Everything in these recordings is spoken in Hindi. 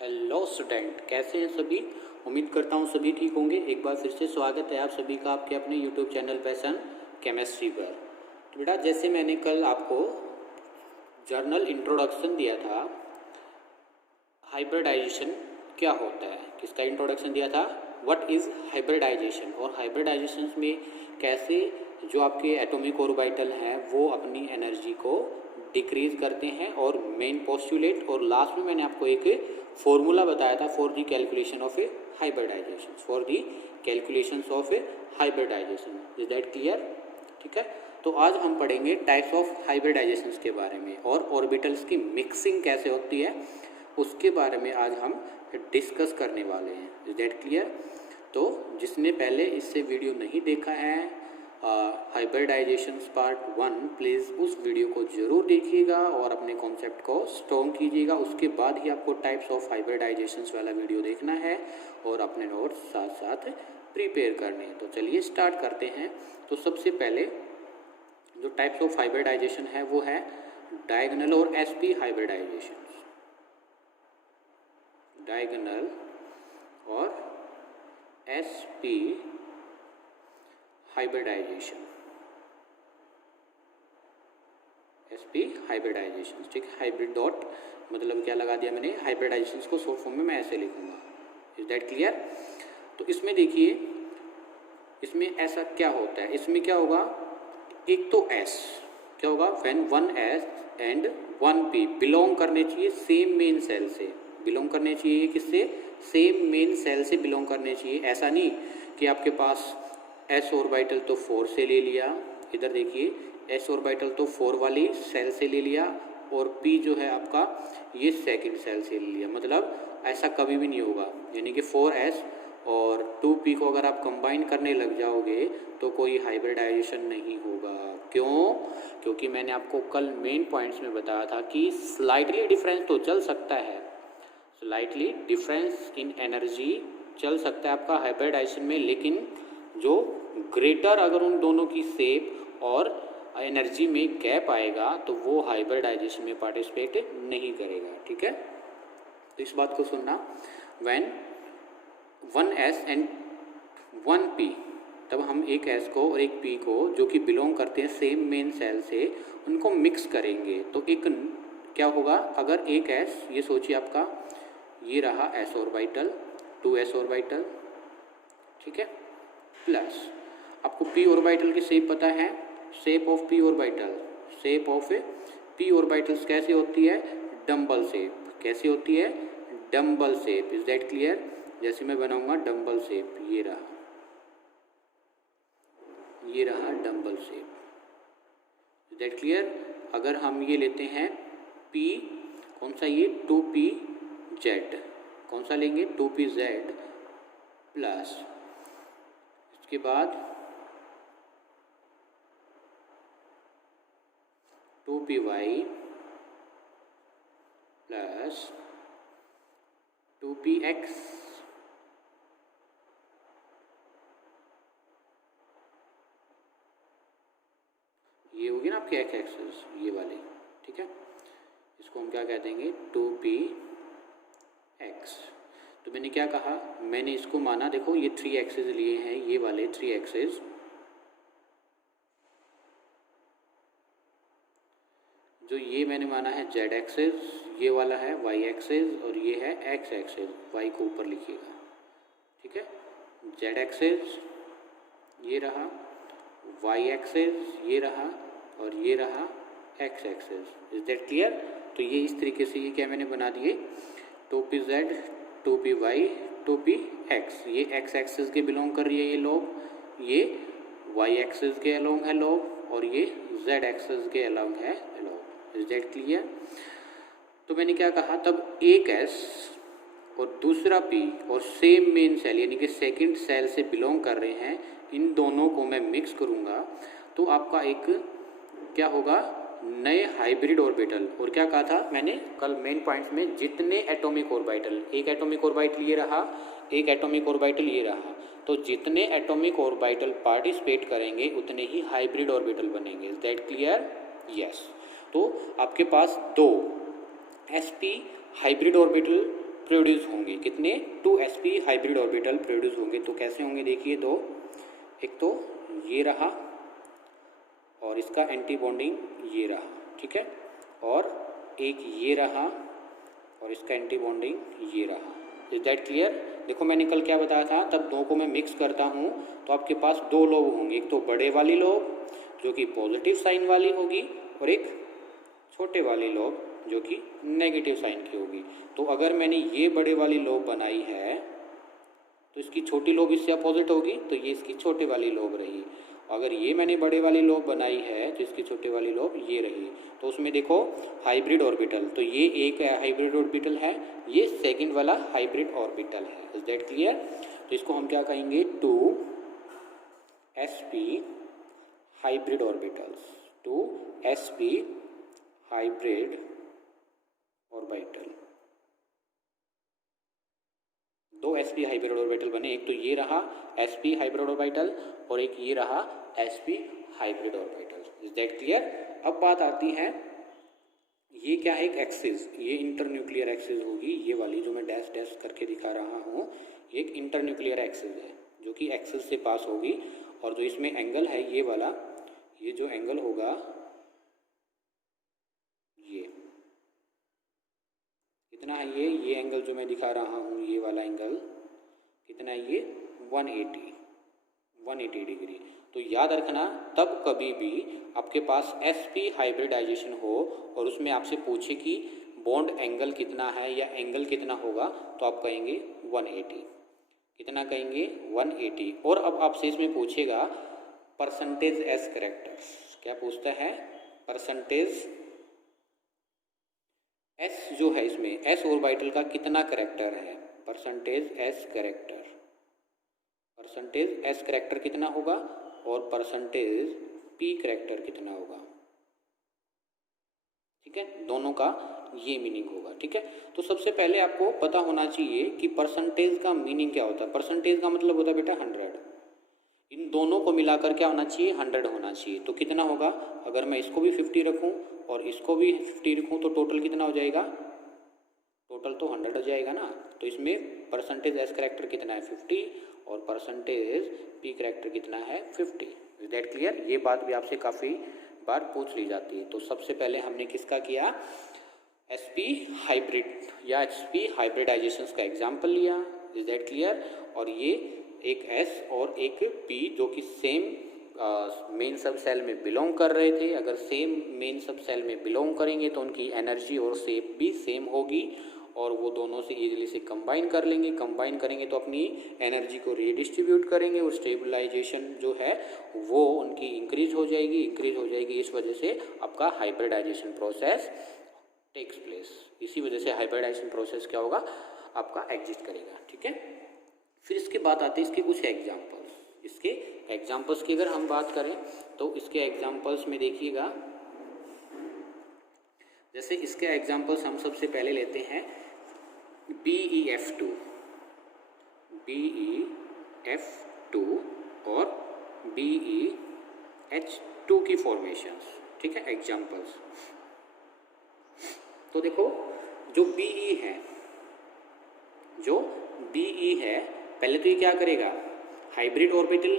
हेलो स्टूडेंट, कैसे हैं सभी। उम्मीद करता हूँ सभी ठीक होंगे। एक बार फिर से स्वागत है आप सभी का आपके अपने यूट्यूब चैनल पैशन केमिस्ट्री पर। तो बेटा, जैसे मैंने कल आपको जर्नल इंट्रोडक्शन दिया था, हाइब्रिडाइजेशन क्या होता है, किसका इंट्रोडक्शन दिया था, व्हाट इज़ हाइब्रिडाइजेशन, और हाइब्रिडाइजेशन में कैसे जो आपके एटॉमिक ऑर्बिटल हैं वो अपनी एनर्जी को डिक्रीज करते हैं, और मेन पोस्टुलेट, और लास्ट में मैंने आपको एक फॉर्मूला बताया था for the calculation of a hybridization, for the calculation of a hybridization. Is that clear? ठीक है। तो आज हम पढ़ेंगे टाइप्स ऑफ हाइब्रिडाइजेशन के बारे में, और ऑर्बिटल्स की मिक्सिंग कैसे होती है उसके बारे में आज हम डिस्कस करने वाले हैं। Is that clear? तो जिसने पहले इससे वीडियो नहीं देखा है हाइब्रिडाइजेशन पार्ट 1, प्लीज़ उस वीडियो को ज़रूर देखिएगा और अपने कॉन्सेप्ट को स्ट्रॉन्ग कीजिएगा। उसके बाद ही आपको टाइप्स ऑफ हाइब्रिडाइजेशन वाला वीडियो देखना है और अपने नोट्स साथ साथ प्रिपेयर करने हैं। तो चलिए स्टार्ट करते हैं। तो सबसे पहले जो टाइप्स ऑफ हाइब्रिडाइजेशन है वो है डायगोनल और एसपी हाइब्रिडाइजेशन। डायगोनल और एसपी हाइब्रिडाइजेशन, एसपी हाइब्रिडाइजेशन। ठीक है, हाइब्रिड डॉट मतलब क्या लगा दिया मैंने, हाइब्रिडाइजेशन को शॉर्ट फॉर्म में मैं ऐसे लिखूंगा। Is that clear? तो इसमें देखिए, इसमें ऐसा क्या होता है, इसमें क्या होगा, एक तो एस क्या होगा, when one S and one P belong करने चाहिए सेम मेन सेल से, बिलोंग करने चाहिए किससे, सेम मेन सेल से बिलोंग करने चाहिए। ऐसा नहीं कि आपके पास एस ऑर्बिटल तो 4 से ले लिया, इधर देखिए एस ऑर्बिटल तो 4 वाली सेल से ले लिया और पी जो है आपका ये सेकंड सेल से ले लिया, मतलब ऐसा कभी भी नहीं होगा। यानी कि 4s और 2p को अगर आप कंबाइन करने लग जाओगे तो कोई हाइब्रिडाइजेशन नहीं होगा। क्यों? क्योंकि मैंने आपको कल मेन पॉइंट्स में बताया था कि स्लाइटली डिफरेंस तो चल सकता है, स्लाइटली डिफरेंस इन एनर्जी चल सकता है आपका हाइब्रिडाइजेशन में, लेकिन जो ग्रेटर अगर उन दोनों की शेप और एनर्जी में गैप आएगा तो वो हाइब्रिडाइजेशन में पार्टिसिपेट नहीं करेगा। ठीक है, तो इस बात को सुनना। व्हेन 1s एंड 1p, तब हम एक s को और एक p को जो कि बिलोंग करते हैं सेम मेन सेल से, उनको मिक्स करेंगे तो एक क्या होगा, अगर एक s, ये सोचिए आपका ये रहा s ऑर्बिटल, 2s ऑर्बिटल, ठीक है, प्लस आपको p ऑर्बिटल की शेप पता है, shape of p orbital, shape of p orbitals कैसे होती है, डम्बल शेप। कैसे होती है, dumbbell shape. Is that clear? जैसे मैं बनाऊंगा डम्बल शेप, ये रहा, ये रहा dumbbell shape. Is that clear? अगर हम ये लेते हैं p, कौन सा, ये 2pz, कौन सा लेंगे, 2pz प्लस इसके बाद 2py प्लस 2px, ये होगी ना आपके एक्स एक्सिस, ये वाले। ठीक है, इसको हम क्या कह देंगे, 2px। तो मैंने क्या कहा, मैंने इसको माना, देखो ये 3 एक्सिस लिए हैं, ये वाले 3 एक्सिस, जो ये मैंने माना है z एक्सिस, ये वाला है y एक्सिस और ये है x एक्सिस, y को ऊपर लिखिएगा। ठीक है, z एक्सिस ये रहा, y एक्सिस ये रहा और ये रहा x axis. Is that clear? तो ये इस तरीके से ये क्या मैंने बना दिए, 2pz 2py 2px, ये x एक्सिस के बिलोंग कर रही है ये लोग, ये y एक्सिस के अलोंग है लोग, और ये z एक्सिस के अलोंग है लोग। Is that clear? तो मैंने क्या कहा, तब एक s और दूसरा p और सेम मेन सेल यानी कि सेकंड सेल से बिलोंग कर रहे हैं, इन दोनों को मैं मिक्स करूंगा तो आपका एक क्या होगा, नए हाइब्रिड ऑर्बिटल। और क्या कहा था मैंने कल मेन पॉइंट्स में, जितने एटॉमिक ऑर्बिटल, एक एटॉमिक ऑर्बिटल ये रहा, एक एटॉमिक ऑर्बिटल ये रहा, तो जितने एटॉमिक ऑर्बिटल पार्टिसिपेट करेंगे उतने ही हाइब्रिड ऑर्बिटल बनेंगे। Is that clear? यस। तो आपके पास 2 sp हाइब्रिड ऑर्बिटल प्रोड्यूस होंगे। कितने? 2sp हाइब्रिड ऑर्बिटल प्रोड्यूस होंगे। तो कैसे होंगे देखिए, दो, एक तो ये रहा और इसका एंटी बॉन्डिंग ये रहा, ठीक है, और एक ये रहा और इसका एंटी बॉन्डिंग ये रहा। Is that clear? देखो मैंने कल क्या बताया था, तब दो को मैं मिक्स करता हूँ तो आपके पास दो लोब होंगे, एक तो बड़े वाली लोब जो कि पॉजिटिव साइन वाली होगी और एक छोटे वाली लोब जो कि नेगेटिव साइन की होगी। तो अगर मैंने ये बड़े वाली लोब बनाई है तो इसकी छोटी लोब इससे अपोजिट होगी, तो ये इसकी छोटे वाली लोब रही। अगर ये मैंने बड़े वाली लोब बनाई है तो इसकी छोटे वाली लोब ये रही। तो उसमें देखो हाइब्रिड ऑर्बिटल, तो ये एक हाइब्रिड ऑर्बिटल है, ये सेकंड वाला हाइब्रिड ऑर्बिटल है। Is that clear? तो इसको हम क्या कहेंगे, 2sp hybrid orbitals, 2sp hybrid orbital. दो sp हाइब्रिड ऑर्बिटल बने, एक तो ये रहा sp हाइब्रिड ऑर्बिटल और एक ये रहा sp hybrid orbital. Is that clear? अब बात आती है, ये क्या है, एक एक्सिस, ये इंटरन्यूक्लियर एक्सिस होगी, ये वाली जो मैं डैश डैश करके दिखा रहा हूँ, एक इंटरन्यूक्लियर एक्सिस है जो कि एक्सिस से पास होगी। और जो इसमें एंगल है ये वाला, ये जो एंगल होगा ये कितना है, ये एंगल जो मैं दिखा रहा हूँ, ये वाला एंगल कितना है, ये 180 डिग्री। तो याद रखना, तब कभी भी आपके पास sp हाइब्रिडाइजेशन हो और उसमें आपसे पूछे कि बॉन्ड एंगल कितना है या एंगल कितना होगा, तो आप कहेंगे 180। कितना कहेंगे? 180। और अब आपसे इसमें पूछेगा परसेंटेज एस कैरेक्टर्स, क्या पूछता है? परसेंटेज एस जो है इसमें, एस ऑर्बिटल का कितना कैरेक्टर है, percentage S character, percentage S character कितना होगा और परसेंटेज पी कैरेक्टर कितना होगा, ठीक है, दोनों का ये मीनिंग होगा। ठीक है, तो सबसे पहले आपको पता होना चाहिए कि परसेंटेज का मीनिंग क्या होता है। परसेंटेज का मतलब होता है बेटा 100, इन दोनों को मिलाकर क्या होना चाहिए, 100 होना चाहिए। तो कितना होगा, अगर मैं इसको भी 50 रखूं और इसको भी 50 रखूं तो टोटल कितना हो जाएगा, टोटल तो 100 हो जाएगा ना। तो इसमें परसेंटेज एस कैरेक्टर कितना है 50 और परसेंटेज पी कैरेक्टर कितना है 50। Is that clear? ये बात भी आपसे काफ़ी बार पूछ ली जाती है। तो सबसे पहले हमने किसका किया, sp हाइब्रिड या sp हाइब्रिडाइजेशन का एग्जाम्पल लिया। Is that clear? और ये एक s और एक p जो कि सेम मेन सब सेल में बिलोंग कर रहे थे। अगर सेम मेन सब सेल में बिलोंग करेंगे तो उनकी एनर्जी और शेप भी सेम होगी और वो दोनों से इजीली से कंबाइन कर लेंगे। कंबाइन करेंगे तो अपनी एनर्जी को रीडिस्ट्रीब्यूट करेंगे और स्टेबलाइजेशन जो है वो उनकी इंक्रीज हो जाएगी। इस वजह से आपका हाइब्रिडाइजेशन प्रोसेस टेक्स प्लेस। इसी वजह से हाइब्रिडाइजेशन प्रोसेस क्या होगा, आपका एग्जिस्ट करेगा। ठीक है, फिर इसके बाद आते हैं इसके कुछ एग्जाम्पल्स। इसके एग्जाम्पल्स की अगर हम बात करें तो इसके एग्जाम्पल्स में देखिएगा, जैसे इसके एग्जाम्पल्स हम सबसे पहले लेते हैं BeF2 और BeH2 की फॉर्मेशंस। ठीक है, एग्जाम्पल्स। तो देखो जो BE है, पहले तो ये क्या करेगा, हाइब्रिड ऑर्बिटल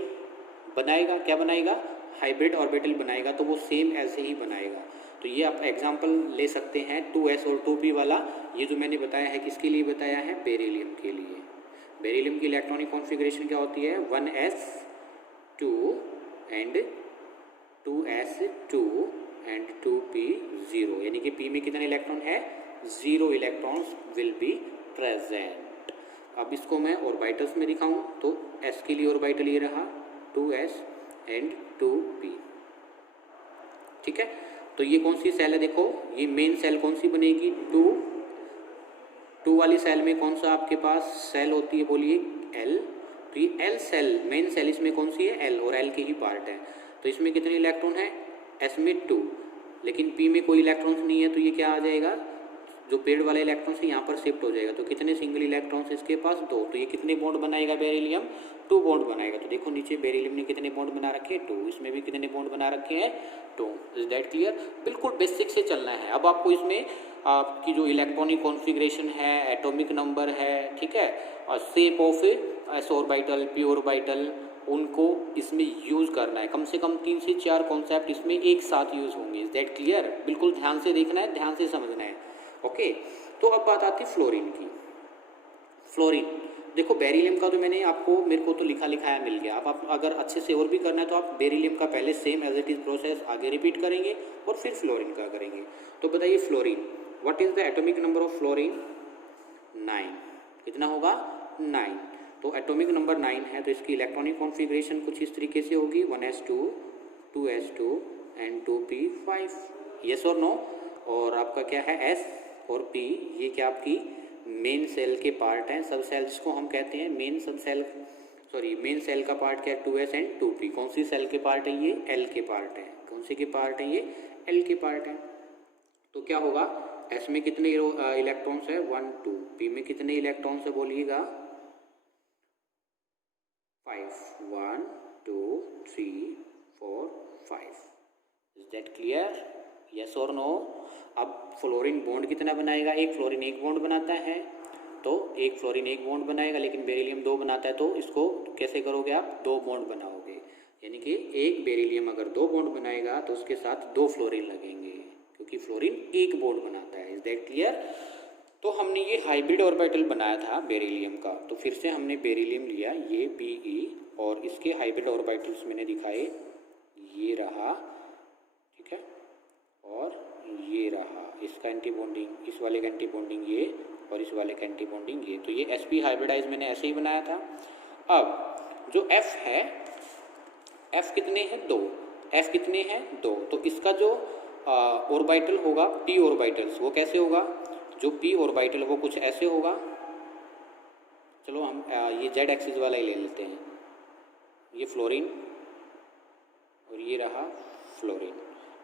बनाएगा। क्या बनाएगा, हाइब्रिड ऑर्बिटल बनाएगा। तो वो सेम ऐसे ही बनाएगा। तो ये आप एग्जांपल ले सकते हैं 2s और 2p वाला। ये जो मैंने बताया है किसके लिए बताया है, बेरिलियम के लिए। बेरिलियम की इलेक्ट्रॉनिक कॉन्फ़िगरेशन क्या होती है, 1s2 and 2s2 and 2p0, यानी कि p में कितने इलेक्ट्रॉन है, 0 इलेक्ट्रॉन्स विल बी प्रेजेंट। अब इसको मैं ऑर्बिटल्स में दिखाऊं तो s के लिए ऑर्बिटल ये रहा 2s एंड 2p। ठीक है, तो ये कौन सी सेल है, देखो ये मेन सेल कौन सी बनेगी, 2 वाली सेल में कौन सा आपके पास सेल होती है, बोलिए L। तो ये L सेल, मेन सेल इसमें कौन सी है, L, और L के ही पार्ट है। तो इसमें कितने इलेक्ट्रॉन है, S में 2, लेकिन P में कोई इलेक्ट्रॉन्स नहीं है। तो ये क्या आ जाएगा, जो पेड वाला इलेक्ट्रॉन है यहाँ पर शिफ्ट हो जाएगा। तो कितने सिंगल इलेक्ट्रॉन्स इसके पास? 2। तो ये कितने बॉन्ड बनाएगा बेरिलियम? 2 बॉन्ड बनाएगा। तो देखो नीचे बेरिलियम ने कितने बॉन्ड बना रखे हैं? 2। इसमें भी कितने बॉन्ड बना रखे हैं? 2। Is that clear? बिल्कुल बेसिक से चलना है। अब आपको इसमें आपकी जो इलेक्ट्रॉनिक कॉन्फ़िगरेशन है, एटॉमिक नंबर है, ठीक है, और shape of S orbital, P orbital, उनको इसमें यूज़ करना है। कम से कम 3 से 4 कॉन्सेप्ट इसमें एक साथ यूज़ होंगे। Is that clear? बिल्कुल ध्यान से देखना है, ध्यान से समझना है। ओके, तो अब बात आती है फ्लोरीन की। फ्लोरीन देखो, बेरिलियम का तो मेरे को तो लिखा लिखाया मिल गया। अब आप अगर अच्छे से और भी करना है तो आप बेरिलियम का पहले same as it is process आगे रिपीट करेंगे और फिर फ्लोरीन का करेंगे। तो बताइए fluorine, what is the atomic number of fluorine? 9। कितना होगा? 9। तो एटॉमिक नंबर 9 है, तो इसकी इलेक्ट्रॉनिक कॉन्फ़िगरेशन कुछ इस तरीके से होगी, 1s2 2s2 and 2p5। Yes और नो? और आपका क्या है? s और p, ये क्या आपकी मेन सेल के पार्ट हैं। सब सेल जिसको हम कहते हैं मेन सब सेल, सॉरी मेन सेल का पार्ट क्या है? 2s and 2p। कौन सी सेल के पार्ट है ये? l के पार्ट है। कौन से के पार्ट है ये? l के पार्ट है। तो क्या होगा? s में कितने इलेक्ट्रॉन्स है? 1 2। p में कितने इलेक्ट्रॉन्स है बोलिएगा? 5। 1 2 3 4 5। Is that clear? यस और नो? अब फ्लोरीन बॉन्ड कितना बनाएगा? एक फ्लोरीन एक बॉन्ड बनाता है, तो एक फ्लोरीन एक बॉन्ड बनाएगा, लेकिन बेरिलियम 2 बनाता है, तो इसको कैसे करोगे आप? 2 बॉन्ड बनाओगे। यानी कि एक बेरिलियम अगर 2 बॉन्ड बनाएगा तो उसके साथ 2 फ्लोरीन लगेंगे, क्योंकि फ्लोरीन एक बॉन्ड बनाता है। Is that clear? तो हमने ये हाइब्रिड ऑर्बिटल बनाया था बेरिलियम का, तो फिर से हमने बेरिलियम लिया, ये Be, और इसके हाइब्रिड ऑर्बिटल्स मैंने दिखाए, ये रहा, ठीक है, और ये रहा। इसका एंटी बॉन्डिंग, इस वाले का एंटी बॉन्डिंग ये, और इस वाले का एंटी बॉन्डिंग ये। तो ये sp हाइब्रिडाइज मैंने ऐसे ही बनाया था। अब जो f है, f कितने हैं? 2। f कितने हैं? 2। तो इसका जो ऑर्बिटल होगा p ऑर्बिटल्स, वो कैसे होगा? जो p ऑर्बिटल वो कुछ ऐसे होगा। चलो हम ये z एक्सिस वाला ही ले लेते हैं। ये फ्लोरीन और ये रहा फ्लोरीन।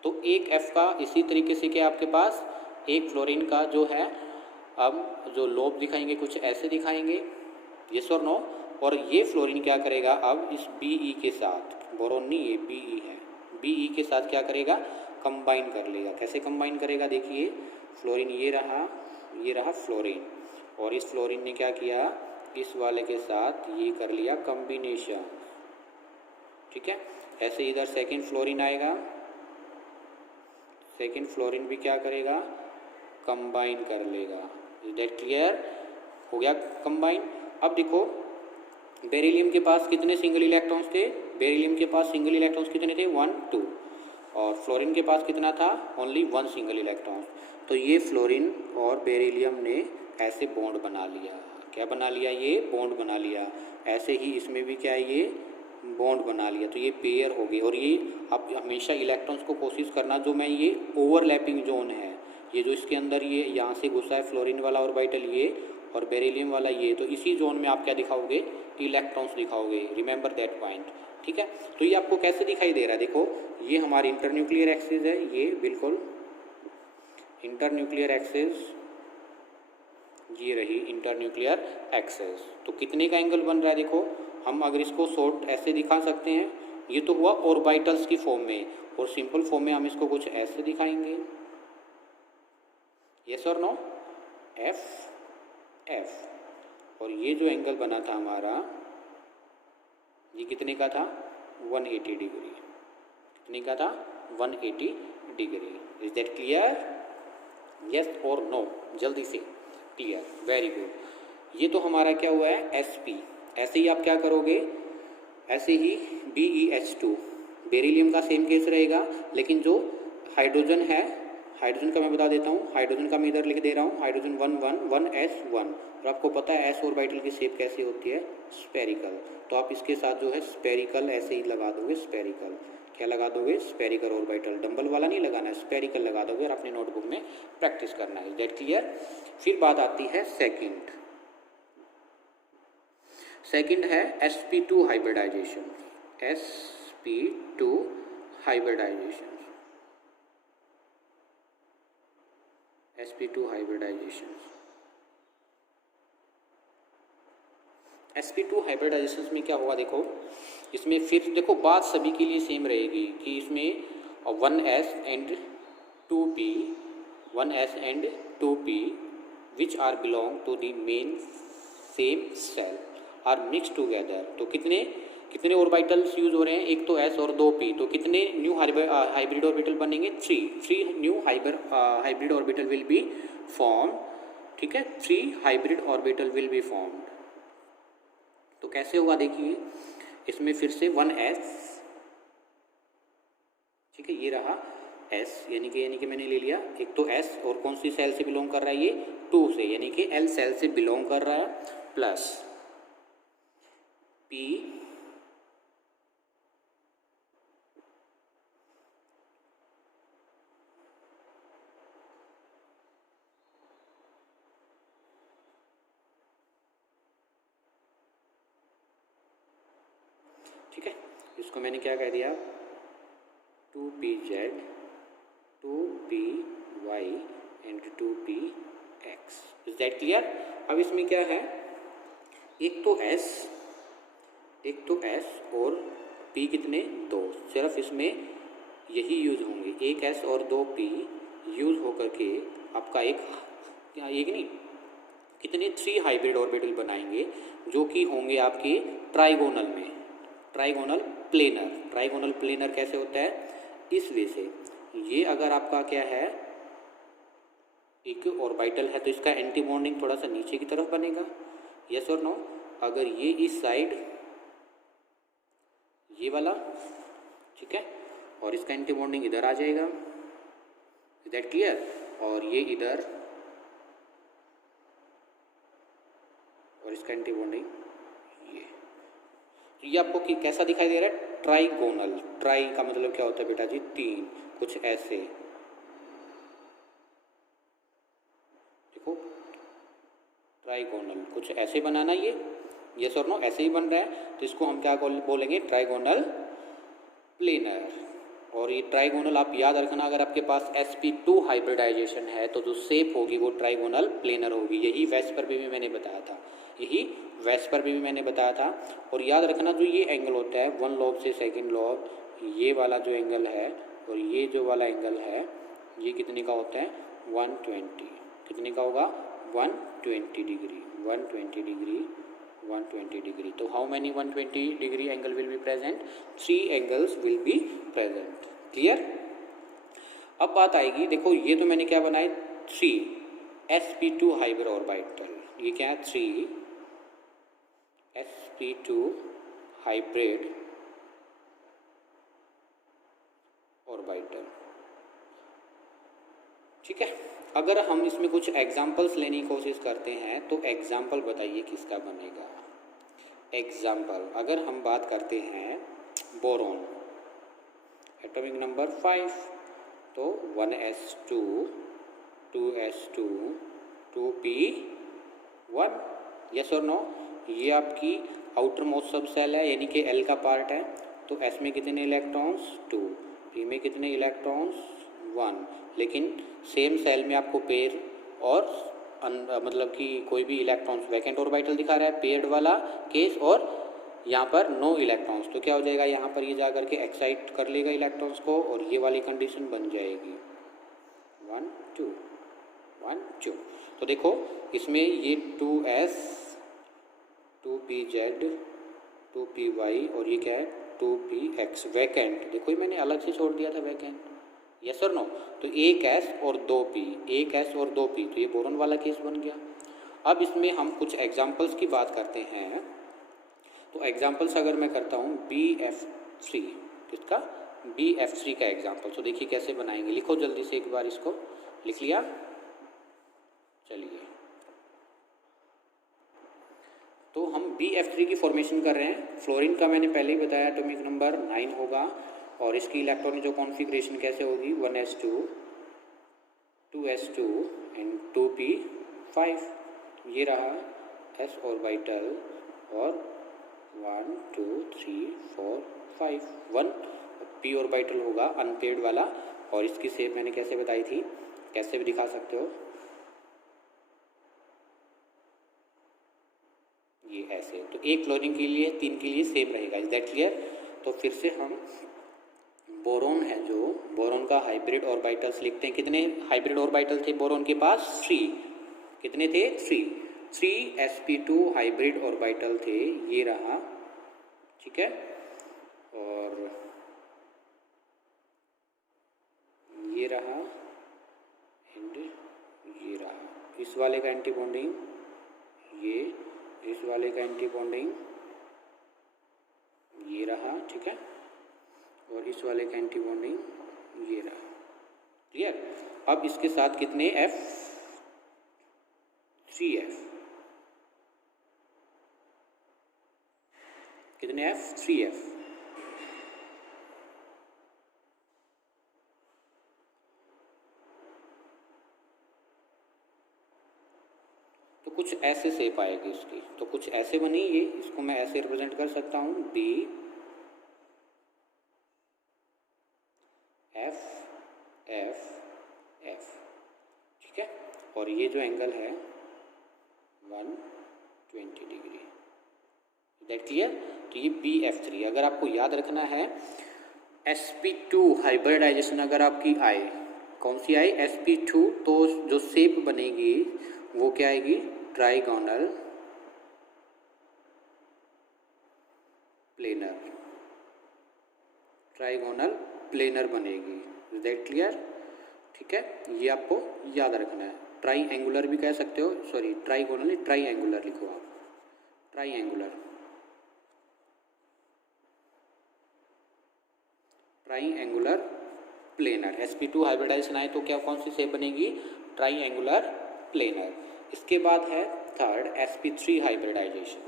तो एक f का इसी तरीके से क्या आपके पास एक फ्लोरीन का जो है, अब जो लोब दिखाएंगे कुछ ऐसे दिखाएंगे। यस और नो? और ये फ्लोरीन क्या करेगा? अब इस Be के साथ, बोरोन नहीं, ये Be है, Be के साथ क्या करेगा? कंबाइन कर लेगा। कैसे कंबाइन करेगा? देखिए, फ्लोरीन ये रहा फ्लोरीन, और इस फ्लोरीन ने क्या किया? इस वाले के साथ ये कर लिया कॉम्बिनेशन, ठीक है। ऐसे इधर सेकेंड फ्लोरीन आएगा, सेकेंड फ्लोरीन भी क्या करेगा? कंबाइन कर लेगा। Is that clear? हो गया कंबाइन। अब देखो, बेरिलियम के पास कितने सिंगल इलेक्ट्रॉन्स थे? बेरिलियम के पास सिंगल इलेक्ट्रॉन्स कितने थे? 1 2। और फ्लोरीन के पास कितना था? Only 1 single electron. तो ये फ्लोरीन और बेरिलियम ने ऐसे बॉन्ड बना लिया। क्या बना लिया? ये बॉन्ड बना लिया। ऐसे ही इसमें भी क्या है? ये बॉन्ड बना लिया। तो ये पेयर हो गई। और ये आप हमेशा इलेक्ट्रॉन्स को कोशिश करना, जो मैं ये ओवरलैपिंग जोन है, ये जो इसके अंदर ये यहाँ से घुसा है फ्लोरीन वाला ऑर्बिटल ये, और बेरिलियम वाला ये, तो इसी जोन में आप क्या दिखाओगे? इलेक्ट्रॉन्स दिखाओगे। रिमेंबर दैट पॉइंट, ठीक है। तो ये आपको कैसे दिखाई दे रहा है? देखो, ये हमारी इंटरन्यूक्लियर एक्सिस है, ये बिल्कुल इंटरन्यूक्लियर एक्सिस, ये रही इंटरन्यूक्लियर एक्सिस। तो कितने का एंगल बन रहा है? देखो, हम अगर इसको शॉर्ट ऐसे दिखा सकते हैं, ये तो हुआ ऑर्बिटल्स की फॉर्म में, और सिंपल फॉर्म में हम इसको कुछ ऐसे दिखाएंगे। यस और नो? F F. और ये जो एंगल बना था हमारा, ये कितने का था? 180 डिग्री। कितने का था? 180 degree. Is that clear? Yes और नो? जल्दी से क्लियर। Very good. ये तो हमारा क्या हुआ है? sp। ऐसे ही आप क्या करोगे? ऐसे ही BeH2, बेरिलियम का सेम केस रहेगा, लेकिन जो हाइड्रोजन है, हाइड्रोजन का मैं बता देता हूँ, हाइड्रोजन का मैं इधर लिख दे रहा हूँ, हाइड्रोजन 1 1 1s1। और आपको पता है s ऑर्बिटल की शेप कैसे होती है? स्पेरिकल। तो आप इसके साथ जो है स्पेरिकल ऐसे ही लगा दोगे। स्पेरिकल क्या लगा दोगे? Spherical orbital. डंबल वाला नहीं लगाना है, स्पेरिकल लगा दोगे और अपने नोटबुक में प्रैक्टिस करना है। That clear? फिर बात आती है सेकंड। सेकंड है sp2 hybridisation. sp2 hybridisation, sp2 hybridisation. sp2 hybridisation में क्या होगा, देखो इसमें फिर देखो बात सभी के लिए सेम रहेगी कि इसमें 1s and 2p 1s and 2p which are belong to the main same cell are mixed together। तो कितने कितने ऑर्बिटल्स यूज हो रहे हैं, एक तो s और 2p, तो कितने न्यू हाइब्रिड ऑर्बिटल बनेंगे, three new hybrid orbital will be form. ठीक है, 3 hybrid orbital will be formed. तो कैसे होगा देखिए, इसमें फिर से 1s, ठीक है, ये रहा s, यानी कि मैंने ले लिया एक तो s और कौन सी सेल से बिलोंग कर रहा है, ये 2 से, यानी कि L सेल से बिलोंग कर रहा है, प्लस p ठीक है, इसको मैंने क्या कह दिया, 2pz 2py and 2px। Is that clear. अब इसमें क्या है, एक तो s और p कितने, 2, सिर्फ इसमें यही यूज होंगे, एक s और 2p यूज होकर के आपका एक नहीं कितने 3 हाइब्रिड ऑर्बिटल बनाएंगे जो कि होंगे आपके ट्राइगोनल में, ट्राइगोनल प्लेनर कैसे होता है, इस वे से ये अगर आपका क्या है एक ऑर्बिटल है तो इसका एंटी बॉन्डिंग थोड़ा सा नीचे की तरफ बनेगा, यस और नो। अगर ये इस साइड ये वाला, ठीक है, और इसका एंटी बॉन्डिंग इधर आ जाएगा, इज दैट क्लियर, और ये इधर और इसका एंटी बॉन्डिंग ये आपको कैसा दिखाई दे रहा है, ट्राइगोनल। ट्राई का मतलब क्या होता है बेटा जी, 3, कुछ ऐसे, देखो ट्राइगोनल कुछ ऐसे बनाना, ये यस और नो, ऐसे ही बन रहा है, तो इसको हम क्या बोलेंगे, ट्राइगोनल प्लेनर। और ये ट्राइगोनल आप याद रखना, अगर आपके पास sp2 हाइब्रिडाइजेशन है तो जो शेप होगी वो ट्राइगोनल प्लेनर होगी। यही वेस्पर भी मैंने बताया था, और याद रखना जो ये एंगल होता है 1 लोब से सेकंड लोब, ये वाला जो एंगल है और ये जो वाला एंगल है, ये कितने का होता है, 120। कितने का होगा, 120 डिग्री, 120 डिग्री। तो how many 120 degree angle will be present, 3 angles will be present. Clear. अब बात आएगी, देखो ये तो मैंने क्या बनाए, 3 sp2 हाइब्रिड ऑर्बिटल, ये क्या है, 3 sp2 हाइब्रिड ऑर्बिटल। ठीक है, अगर हम इसमें कुछ एग्जाम्पल्स लेने की कोशिश करते हैं तो एग्जाम्पल बताइए किसका बनेगा। एग्जाम्पल अगर हम बात करते हैं बोरॉन, एटॉमिक नंबर 5, तो 1s2 2s2 2p1, यस और नो। ये आपकी आउटर मोस्ट सब सेल है, यानी कि L का पार्ट है, तो S में कितने इलेक्ट्रॉन्स, 2, P में कितने इलेक्ट्रॉन्स, 1। लेकिन सेम सेल में आपको पेयर और मतलब कि कोई भी इलेक्ट्रॉन्स वैकेंट ऑर्बिटल दिखा रहा है, पेयर्ड वाला केस, और यहाँ पर नो इलेक्ट्रॉन्स, तो क्या हो जाएगा, यहाँ पर ये जा करके एक्साइट कर लेगा इलेक्ट्रॉन्स को और ये वाली कंडीशन बन जाएगी 1 2 1 2। तो देखो इसमें ये 2s 2pz 2py और ये क्या है 2px वैकेंट, देखो ये मैंने अलग से छोड़ दिया था वैकेंट, यस और नो। तो एक s और 2p, एक s और 2p, तो ये बोरॉन वाला केस बन गया। अब इसमें हम कुछ एग्जाम्पल्स की बात करते हैं, तो एग्जाम्पल्स अगर मैं करता हूँ BF3, इसका BF3 का एग्जाम्पल, तो देखिए कैसे बनाएंगे, लिखो जल्दी से एक बार, इसको लिख लिया, चलिए। तो हम BF3 की फॉर्मेशन कर रहे हैं। फ्लोरीन का मैंने पहले ही बताया एटॉमिक नंबर 9 होगा, और इसकी इलेक्ट्रॉनिक जो कॉन्फ़िगरेशन कैसे होगी, 1s2 2s2 एंड 2p5, ये रहा s ऑर्बिटल, और 1 2 3 4 5 1 p ऑर्बिटल होगा अनपेयर्ड वाला, और इसकी शेप मैंने कैसे बताई थी, कैसे भी दिखा सकते हो, ये ऐसे, तो एक क्लोरीन के लिए 3 के लिए सेम रहेगा। Is that clear? तो फिर से हम बोरोन है जो बोरोन का हाइब्रिड ऑर्बिटल्स लिखते हैं। कितने हाइब्रिड ऑर्बिटल थे बोरोन के पास? 3। कितने थे? 3 sp2 हाइब्रिड ऑर्बिटल थे। ये रहा, ठीक है, और ये रहा एंड ये रहा। इस वाले का एंटी बॉन्डिंग ये, इस वाले का एंटी बॉन्डिंग ये रहा, ठीक है, और इस वाले का एंटी बॉन्डिंग ये रहा। क्लियर? अब इसके साथ कितने F? 3F। कितने F? 3F। तो कुछ ऐसे शेप आएगी इसकी, तो कुछ ऐसे बनी ये, इसको मैं ऐसे रिप्रेजेंट कर सकता हूँ B F F F, ठीक है, और ये जो एंगल है 120 डिग्री। That clear? तो ये BF3। अगर आपको याद रखना है sp2 हाइब्रिडाइजेशन अगर आपकी आए, कौन सी आए? sp2, तो जो शेप बनेगी वो क्या आएगी? ट्राइगोनल प्लेनर, ट्राइगोनल प्लेनर बनेगी। Is that clear? ठीक है, ये आपको याद रखना है। ट्राई एंगुलर भी कह सकते हो, सॉरी ट्राइगोनल, ट्राई एंगुलर लिखो आप, triangular, triangular planar. sp2 hybridization आए तो क्या, कौन सी शेप बनेगी? Triangular planar. इसके बाद है third sp3 hybridisation.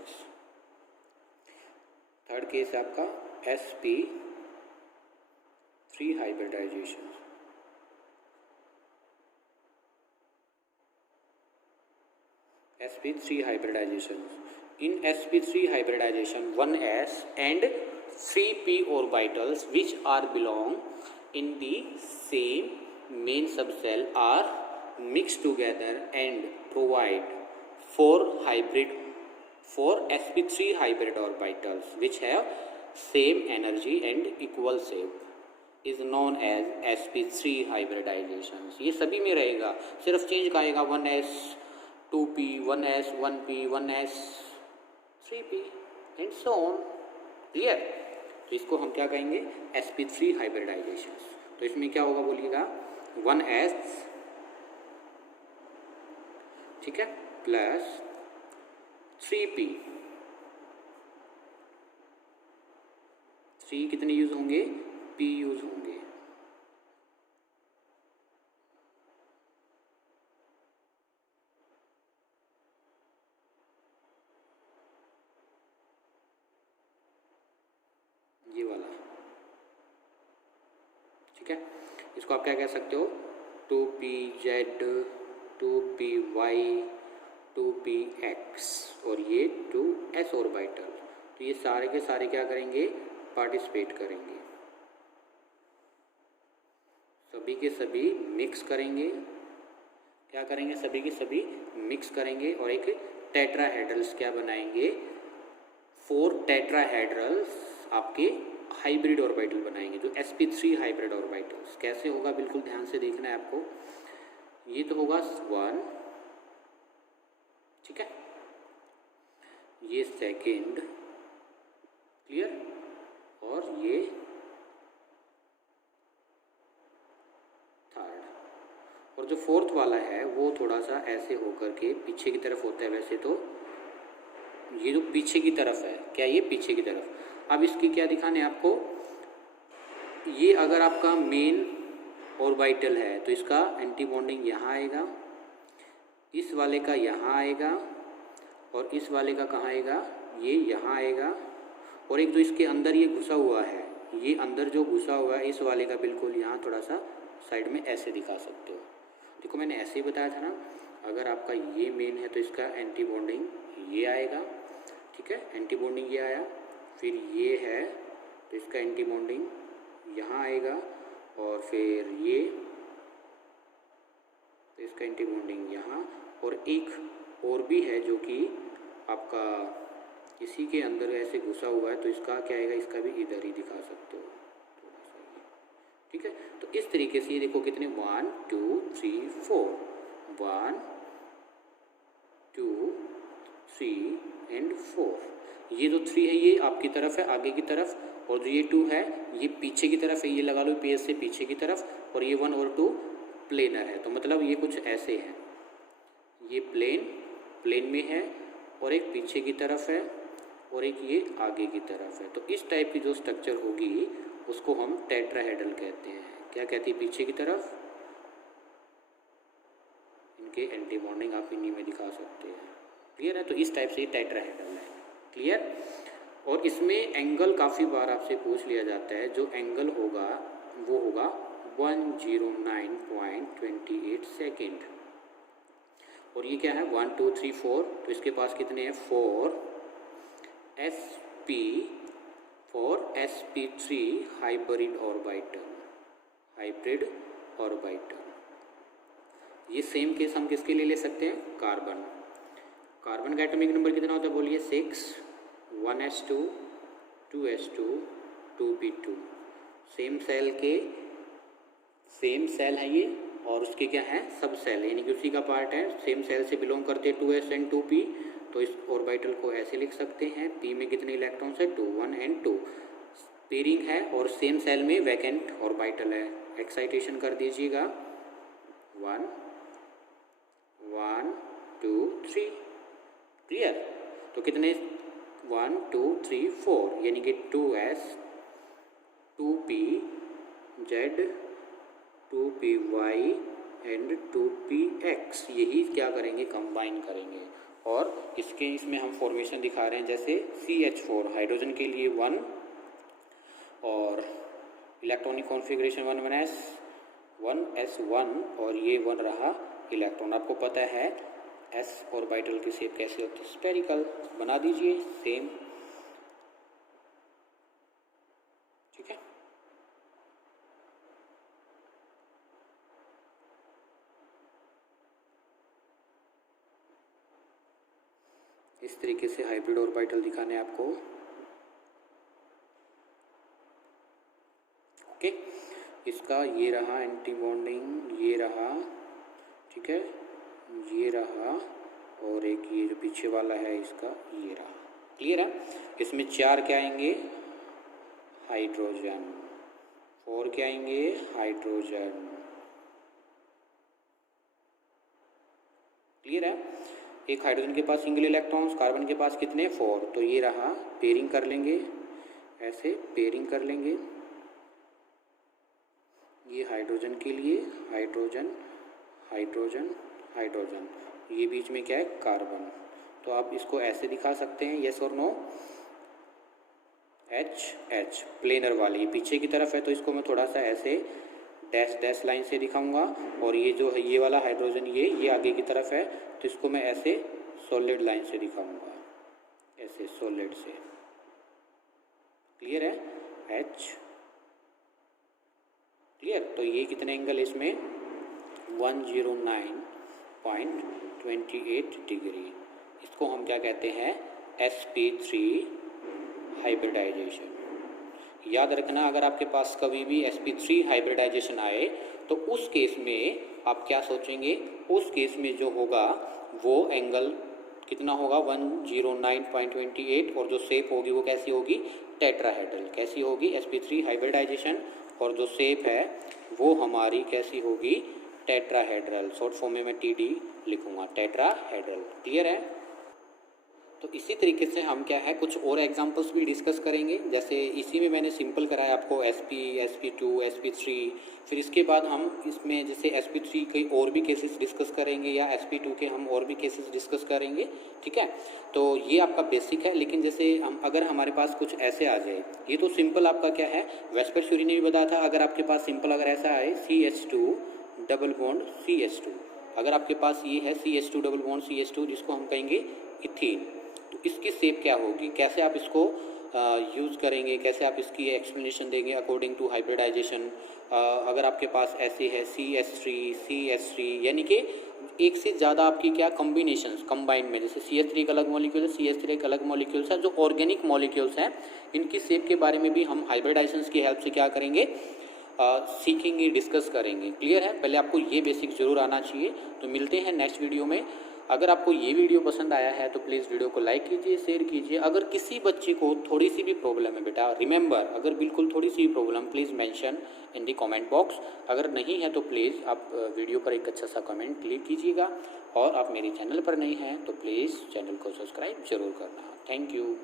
Third case है आपका sp3 hybridization. sp3 hybridization. In sp3 hybridization, 1s and 3p orbitals which are belong in the same main subcell are mixed together and provide four sp3 hybrid orbitals which have same energy and equal shape is known as sp3 hybridization. ये सभी में रहेगा, सिर्फ चेंज का आएगा 1s 2p 1s 1p 1s 3p and so on. Clear? तो इसको हम क्या कहेंगे? sp3 hybridisation. तो इसमें क्या होगा बोलिएगा? 1s, ठीक है, प्लस 3p। 3 कितने यूज होंगे? p यूज होंगे। ये वाला, ठीक है, इसको आप क्या कह सकते हो? 2pz 2py 2px और ये 2s ऑर्बिटल। तो ये सारे के सारे क्या करेंगे? पार्टिसिपेट करेंगे, सभी के सभी मिक्स करेंगे। क्या करेंगे? सभी के सभी मिक्स करेंगे और एक टेट्राहेड्रल्स क्या बनाएंगे? 4 टेट्राहेड्रल्स आपके हाइब्रिड ऑर्बिटल बनाएंगे, जो sp3 हाइब्रिड ऑर्बिटल्स। कैसे होगा? बिल्कुल ध्यान से देखना है आपको। ये तो होगा 1, ठीक है, ये सेकेंड, क्लियर, और ये थर्ड, और जो फोर्थ वाला है वो थोड़ा सा ऐसे होकर के पीछे की तरफ होता है। वैसे तो ये जो पीछे की तरफ है, क्या ये पीछे की तरफ? अब इसकी क्या दिखाने आपको? ये अगर आपका मेन ऑर्बिटल है तो इसका एंटी बॉन्डिंग यहाँ आएगा, इस वाले का यहाँ आएगा, और इस वाले का कहाँ आएगा? ये यहाँ आएगा। और एक जो इसके अंदर ये घुसा हुआ है, ये अंदर जो घुसा हुआ है इस वाले का बिल्कुल यहाँ थोड़ा सा साइड में ऐसे दिखा सकते हो। देखो मैंने ऐसे ही बताया था ना, अगर आपका ये मेन है तो इसका एंटी बॉन्डिंग ये आएगा, ठीक है, एंटी बॉन्डिंग ये आया। फिर ये है तो इसका एंटी बॉन्डिंग यहाँ आएगा, और फिर ये तो इसका एंटी बॉन्डिंग यहाँ। और एक और भी है जो कि आपका इसी के अंदर ऐसे घुसा हुआ है, तो इसका क्या आएगा, इसका भी इधर ही दिखा सकते हो थोड़ा सा ये, ठीक है। तो इस तरीके से ये देखो कितने 1 2 3 4, 1 2 3 एंड 4। ये जो 3 है ये आपकी तरफ है, आगे की तरफ, और जो ये 2 है ये पीछे की तरफ है, ये लगा लो पेज से पीछे की तरफ, और ये 1 और 2 प्लेनर है। तो मतलब ये कुछ ऐसे है, ये प्लेन में है, और एक पीछे की तरफ है, और एक ये आगे की तरफ है। तो इस टाइप की जो स्ट्रक्चर होगी उसको हम टेट्राहेड्रल कहते हैं। क्या कहती है, पीछे की तरफ, इनके एंटी बॉन्डिंग आप इन्हीं में दिखा सकते हैं, क्लियर है। तो इस टाइप से ये टेट्राहेड्रल है, क्लियर। और इसमें एंगल काफ़ी बार आपसे पूछ लिया जाता है, जो एंगल होगा वो होगा 109.28 सेकेंड। और ये क्या है 1 2 3 4, तो इसके पास कितने हैं 4 sp3 हाइब्रिड ऑर्बिटल। ये सेम केस हम किसके लिए ले सकते हैं, कार्बन का एटॉमिक नंबर कितना होता है बोलिए 6, 1s2 2s2 2p2। Same cell है ये, और उसके क्या है सब सेल, यानी कि उसी का पार्ट है, सेम सेल से बिलोंग करते हैं 2s एंड 2p। तो इस ऑर्बिटल को ऐसे लिख सकते हैं, p में कितने इलेक्ट्रॉन्स है 2, 1 एंड 2, पेयरिंग है, और सेम सेल में वैकेंट ऑर्बिटल है। एक्साइटेशन कर दीजिएगा 1 1 2 3, क्लियर। तो कितने 1 2 3 4, यानी कि 2s 2pz 2py and 2px, यही क्या करेंगे कंबाइन करेंगे। और इसमें हम फॉर्मेशन दिखा रहे हैं, जैसे CH4 हाइड्रोजन के लिए 1, और इलेक्ट्रॉनिक कॉन्फ़िगरेशन 1s1, और ये 1 रहा इलेक्ट्रॉन। आपको पता है s ऑर्बिटल की शेप कैसे होती है, स्फेरिकल। बना दीजिए सेम, ठीक है। इस तरीके से हाइब्रिड ऑर्बिटल दिखाने हैं आपको, ओके। इसका ये रहा एंटी बॉन्डिंग, ये रहा, ठीक है, ये रहा, और एक ये जो पीछे वाला है इसका ये रहा, क्लियर है। इसमें 4 क्या आएंगे हाइड्रोजन, 4 क्या आएंगे हाइड्रोजन, क्लियर है। एक हाइड्रोजन के पास सिंगल इलेक्ट्रॉन्स, कार्बन के पास कितने 4, तो ये रहा, पेयरिंग कर लेंगे, ऐसे पेयरिंग कर लेंगे। ये हाइड्रोजन के लिए हाइड्रोजन हाइड्रोजन हाइड्रोजन, ये बीच में क्या है कार्बन। तो आप इसको ऐसे दिखा सकते हैं, यस और नो, H प्लेनर वाली, ये पीछे की तरफ है, तो इसको मैं थोड़ा सा ऐसे डैश लाइन से दिखाऊंगा। और ये जो है ये वाला हाइड्रोजन ये आगे की तरफ है, तो इसको मैं ऐसे सॉलिड लाइन से दिखाऊंगा, ऐसे सॉलिड से, क्लियर है H, क्लियर। तो ये कितने एंगल इसमें 109.28 डिग्री। इसको हम क्या कहते हैं sp3 हाइब्रिडाइजेशन। याद रखना, अगर आपके पास कभी भी sp3 हाइब्रिडाइजेशन आए तो उस केस में आप क्या सोचेंगे, उस केस में जो होगा वो एंगल कितना होगा 109.28, और जो शेप होगी वो कैसी होगी टेट्राहेड्रल। कैसी होगी sp3 हाइब्रिडाइजेशन, और जो शेप है वो हमारी कैसी होगी टेट्राहेड्रल। शॉर्ट फॉर्म में मैं TD लिखूंगा, टेट्राहेड्रल, क्लियर है। तो इसी तरीके से हम क्या है कुछ और एग्जांपल्स भी डिस्कस करेंगे। जैसे इसी में मैंने सिंपल कराया आपको sp, sp2, sp3, फिर इसके बाद हम इसमें जैसे sp3 के और भी केसेस डिस्कस करेंगे, या sp2 के हम और भी केसेस डिस्कस करेंगे, ठीक है। तो ये आपका बेसिक है, लेकिन जैसे हम अगर हमारे पास कुछ ऐसे आ जाए, ये तो सिंपल आपका क्या है वेस्पर सूरी ने भी बताया था, अगर आपके पास सिंपल अगर ऐसा आए CH2 डबल बॉन्ड CH2, अगर आपके पास ये है CH2 डबल बॉन्ड CH2 जिसको हम कहेंगे इथीन, तो इसकी शेप क्या होगी, कैसे आप इसको यूज़ करेंगे, कैसे आप इसकी एक्सप्लेनेशन देंगे अकॉर्डिंग टू हाइब्रिडाइजेशन। अगर आपके पास ऐसे है CH3 यानी कि एक से ज़्यादा आपकी क्या कॉम्बिनेशंस कंबाइन में, जैसे CH3 एक अलग मॉलिक्यूल है, CH3 एक अलग मॉलिक्यूल्स है, जो ऑर्गेनिक मॉलिक्यूल्स हैं इनकी शेप के बारे में भी हम हाइब्रिडाइजेशंस की हेल्प से क्या करेंगे, सीखेंगे, डिस्कस करेंगे। क्लियर है? पहले आपको ये बेसिक्स जरूर आना चाहिए। तो मिलते हैं नेक्स्ट वीडियो में। अगर आपको ये वीडियो पसंद आया है तो प्लीज़ वीडियो को लाइक कीजिए, शेयर कीजिए। अगर किसी बच्चे को थोड़ी सी भी प्रॉब्लम है बेटा, रिमेंबर, अगर बिल्कुल थोड़ी सी भी problem, please mention in the comment box. अगर नहीं है तो प्लीज़ आप वीडियो पर एक अच्छा सा कमेंट क्लिक कीजिएगा। और आप मेरे चैनल पर नहीं हैं तो प्लीज़ चैनल को सब्सक्राइब जरूर करना। Thank you.